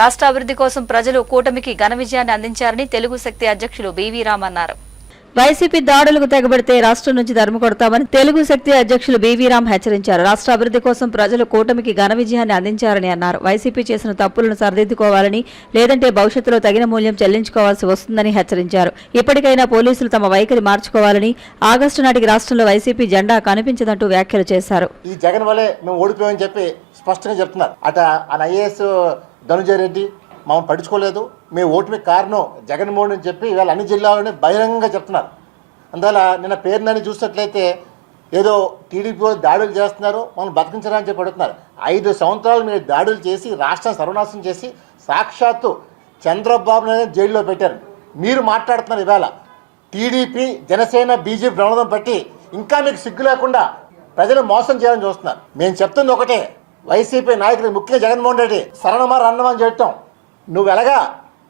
రాష్ట్ర అభివృద్ధి కోసం ప్రజలు కూటమికి ఘన విజయాన్ని అందించారని తెలుగు శక్తి అధ్యక్షులు బీవీ రామ్ అన్నారు. వైసీపీ దాడులకు తెగబడితే రాష్ట్రం నుంచి ధర్మ కొడతామని తెలుగు శక్తి అధ్యక్షులు బీవీ రామ్ హెచ్చరించారు. రాష్ట్ర అభివృద్ధి కోసం ప్రజలు కూటమికి ఘన విజయాన్ని అందించారని అన్నారు. వైసీపీ చేసిన తప్పులను సరిదిద్దుకోవాలని లేదంటే భవిష్యత్తులో తగిన మూల్యం చెల్లించుకోవాల్సి వస్తుందని హెచ్చరించారు. ఇప్పటికైనా పోలీసులు తమ వైఖరి మార్చుకోవాలని ఆగస్టు నాటికి రాష్ట్రంలో వైసీపీ జెండా కనిపించదంటూ వ్యాఖ్యలు చేశారు. ఈ జగన్ వల్లే మేము ఓడిపోయామని చెప్పి స్పష్టంగా చెప్తున్నారు. అట ఆయన ఐఏఎస్ ధనుంజయ రెడ్డి మమ్మల్ని పట్టించుకోలేదు. మీ ఓటమి కారణం జగన్మోహన్ అని చెప్పి ఇవాళ అన్ని జిల్లాలోనే బహిరంగంగా చెప్తున్నారు. అందువల్ల నిన్న పేరునని చూసినట్లయితే ఏదో టీడీపీ వాళ్ళు దాడులు చేస్తున్నారు. మనం బతికించడానికి చెప్పి అడుగుతున్నారు. ఐదు సంవత్సరాలు మీరు దాడులు చేసి రాష్ట్రం సర్వనాశనం చేసి సాక్షాత్తు చంద్రబాబు నాయుడు జైల్లో పెట్టారు. మీరు మాట్లాడుతున్నారు ఇవాళ. టీడీపీ జనసేన బీజేపీ ప్రమాదం బట్టి ఇంకా మీకు సిగ్గు లేకుండా ప్రజలు మోసం చేయాలని చూస్తున్నారు. మేము చెప్తుంది ఒకటే వైసీపీ నాయకులు ముఖ్యంగా జగన్మోహన్ రెడ్డి శరణమా రన్నమని చెప్తాం నువ్వు ఎలాగా?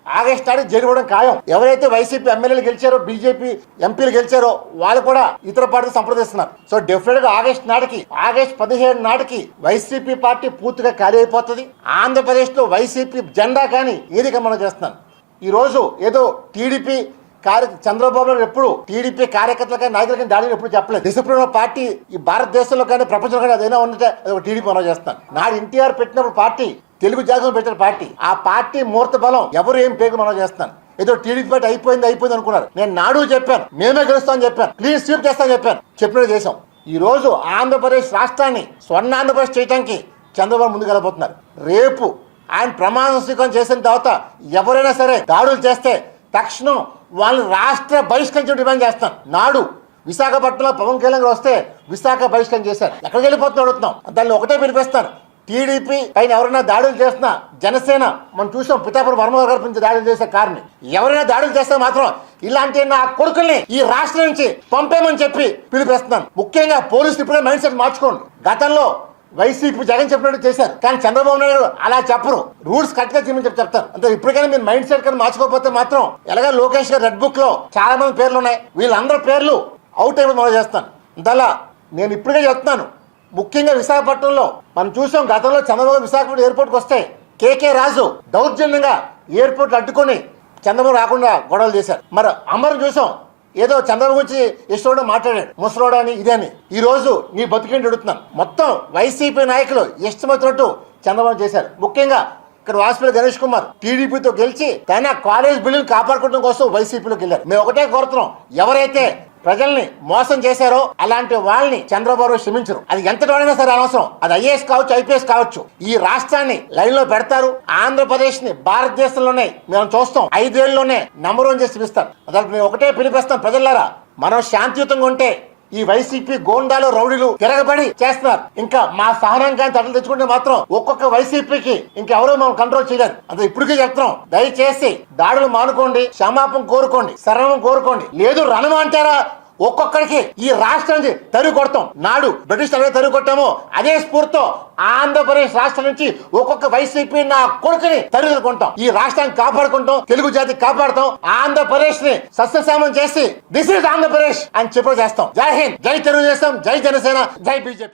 ఆగస్ట్ నాడు జరగడం ఖాయం. ఎవరైతే వైసీపీ ఎమ్మెల్యేలు గెలిచారో బీజేపీ ఎంపీలు గెలిచారో వాళ్ళు కూడా ఇతర పార్టీలు సంప్రదిస్తున్నారు. సో డెఫినెట్గా ఆగస్ట్ నాటికి ఆగస్ట్ పదిహేడు నాటికి వైసీపీ పార్టీ పూర్తిగా ఖాళీ అయిపోతుంది. ఆంధ్రప్రదేశ్లో వైసీపీ జెండా కానీ ఏది గమనం చేస్తున్నాను ఈ రోజు ఏదో టీడీపీ కార్య చంద్రబాబు నాయుడు ఎప్పుడు టీడీపీ కార్యకర్తలు కానీ నాయకులు కానీ దాడిని ఎప్పుడు చెప్పలేదు. డిసిప్లిన్ పార్టీ ఈ భారతదేశంలో కానీ ప్రపంచంలో కానీ అదైనా ఉంటే అది ఒక టీడీపీ మనం చేస్తాను. నాడు ఎన్టీఆర్ పెట్టినప్పుడు పార్టీ తెలుగు జాగం పెట్టిన పార్టీ ఆ పార్టీ ముహూర్త బలం ఎవరు ఏం పేగు మనం చేస్తాను. ఏదో టీడీపీ పార్టీ అయిపోయింది అయిపోయింది అనుకున్నారు. నేను నాడు చెప్పాను మేమే గెలుస్తామని చెప్పాను క్లీన్ స్వీప్ చేస్తామని చెప్పాను. చెప్పినట్టు చేశాం. ఈ రోజు ఆంధ్రప్రదేశ్ రాష్ట్రాన్ని స్వర్ణ ఆంధ్రప్రదేశ్ చేయడానికి చంద్రబాబు ముందుకు వెళ్ళబోతున్నారు. రేపు ఆయన ప్రమాణ స్వీకారం చేసిన తర్వాత ఎవరైనా సరే దాడులు చేస్తే తక్షణం వాళ్ళని రాష్ట్ర బహిష్కరించడం డిమాండ్ చేస్తాను నాడు విశాఖపట్నంలో పవన్ కళ్యాణ్ వస్తే విశాఖ బహిష్కరణ చేశారు. ఎక్కడికి వెళ్ళిపోతున్నా అడుగుతున్నాం. దాన్ని ఒకటే పిలిపిస్తాను టీడీపీ పైన ఎవరైనా దాడులు చేస్తున్నా జనసేన మనం చూసాం పితాపురం వర్మ గారి నుంచి దాడులు చేసే కారణం ఎవరైనా దాడులు చేస్తే మాత్రం ఇలాంటి నా కొడుకుల్ని ఈ రాష్ట్రం నుంచి పంపేమని చెప్పి పిలిపిస్తున్నాను ముఖ్యంగా పోలీసులు ఇప్పుడే మైండ్ సెట్ మార్చుకోండి. గతంలో వైసీపీ జగన్ చెప్పినట్టు చేశారు. కానీ చంద్రబాబు నాయుడు అలా చెప్పరు. రూల్స్ కరెక్ట్గా చేయమని చెప్పి చెప్తారు. అంటే ఇప్పటికైనా మీరు మైండ్ సెట్ కానీ మార్చుకోకపోతే మాత్రం ఎలాగో లోకేష్ గారు రెడ్ బుక్లో చాలా మంది పేర్లు ఉన్నాయి. వీళ్ళందరి పేర్లు అవుట్ అయిపోయి మొదలు చేస్తాను అందువల్ల నేను ఇప్పటికే చెప్తున్నాను. ముఖ్యంగా విశాఖపట్నంలో మనం చూసాం గతంలో చంద్రబాబు విశాఖపట్నం ఎయిర్పోర్ట్కి వస్తే కేకే రాజు దౌర్జన్యంగా ఎయిర్పోర్ట్ అడ్డుకొని చంద్రబాబు రాకుండా గొడవలు చేశారు. మరి అమరు చూసాం. ఏదో చంద్రబాబు గురించి ఇష్టంలో మాట్లాడాడు. ముసలోడా అని ఇదే అని. ఈ రోజు నీ బతికేంటి అడుగుతున్నాం. మొత్తం వైసీపీ నాయకులు ఇష్టమొచ్చినట్టు చంద్రబాబు చేశారు. ముఖ్యంగా ఇక్కడ వాసుపల్లి గణేష్ కుమార్ టీడీపీతో గెలిచి తన కాలేజ్ బిల్లును కాపాడుకోవడం కోసం వైసీపీలోకి వెళ్ళారు. మేము ఒకటే కోరుతున్నాం. ఎవరైతే ప్రజల్ని మోసం చేశారో అలాంటి వాళ్ళని చంద్రబాబు క్షమించరు. అది ఎంత సరే అనవసరం. అది ఐఏఎస్ కావచ్చు ఐపీఎస్ కావచ్చు. ఈ రాష్ట్రాన్ని లైన్లో పెడతారు. ఆంధ్రప్రదేశ్ని భారతదేశంలోనే మేము చూస్తాం. ఐదేళ్ళలోనే నంబర్ వన్ చేసి పిలుస్తారు. అసలు మేము ఒకటే పిలిపిస్తాం ప్రజలారా మనం శాంతియుతంగా ఉంటే ఈ వైసీపీ గోండాలు రౌడీలు తిరగబడి చేస్తున్నారు. ఇంకా మా సహనం కానీ తెచ్చుకుంటే మాత్రం ఒక్కొక్క వైసీపీకి ఇంకెవరూ మనం కంట్రోల్ చేయలేరు. అది ఇప్పటికే చెప్తున్నాం. దయచేసి దాడులు మానుకోండి క్షమాపం కోరుకోండి శరణం కోరుకోండి. లేదు రణం అంటారా? ఒక్కొక్కడికి ఈ రాష్ట్రం తరుగు కొడతాం. నాడు బ్రిటిష్ తరగతి తరుగు కొట్టామో అదే స్ఫూర్తితో ఆంధ్రప్రదేశ్ రాష్ట్రం నుంచి ఒక్కొక్క వైసీపీ నా కొడుకుని తరుగుకుంటాం ఈ రాష్ట్రాన్ని కాపాడుకుంటాం తెలుగు జాతి కాపాడుతాం ఆంధ్రప్రదేశ్ని సస్యశామం చేసి దిస్ ఇస్ ఆంధ్రప్రదేశ్ అని చెప్పడం చేస్తాం. జై హింద్ జై తెలుగుదేశం జై జనసేన జై బీజేపీ.